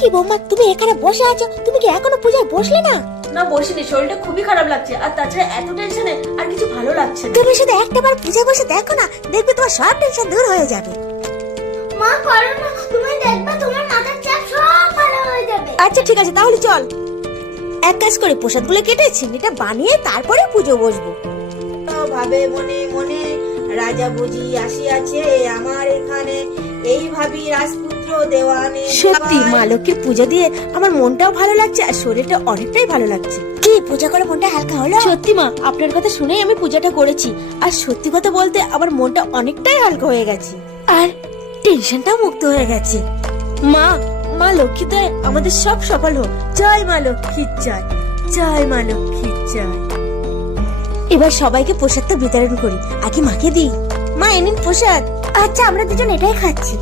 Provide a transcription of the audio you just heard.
কি বৌমা, তুমি এখানে বসে আছো? তুমি কি এখনো পূজায় বসলে না? না বসিনি, শরীরটা খুবই খারাপ লাগছে, আর তাছাড়া এত টেনশনে আর কিছু ভালো লাগছে না। তুমি শুধু একটাবার পূজায় বসে দেখো না, দেখবে তোমার সব টেনশন দূর হয়ে যাবে। মা করো না, তুমি দেখবে তোমার মাথার চাপ সব ভালো হয়ে যাবে। আচ্ছা ঠিক আছে, তাহলে চল। এক কাজ করে প্রসাদগুলো কেটে চিনিটা বানিয়ে তারপরে পুজো বসবো। ভাবে মনে মনে রাজা বুঝি আসিয়াছে আমার এখানে, এই ভাবি রাজপুত্র দেওয়ানে। সত্যি মা লক্ষ্মীর পুজো দিয়ে আমার মনটাও ভালো লাগছে আর শরীরটা অনেকটাই ভালো লাগছে। কি পূজা করে মনটা হালকা হলো? সত্যি মা, আপনার কথা শুনেই আমি পূজাটা করেছি, আর সত্যি কথা বলতে আমার মনটা অনেকটাই হালকা হয়ে গেছে আর টেনশনটাও মুক্ত হয়ে গেছে। মা, মা লক্ষ্মী দয় আমাদের সব সফল হোক। জয় মা লক্ষ্মীর জয়, জয় মা লক্ষ্মীর জয়। এবার সবাইকে প্রসাদটা বিতরণ করি, আগে মাকে দিই। মা, এ নিন প্রসাদ। আচ্ছা, আমরা দুজন এটাই খাচ্ছি।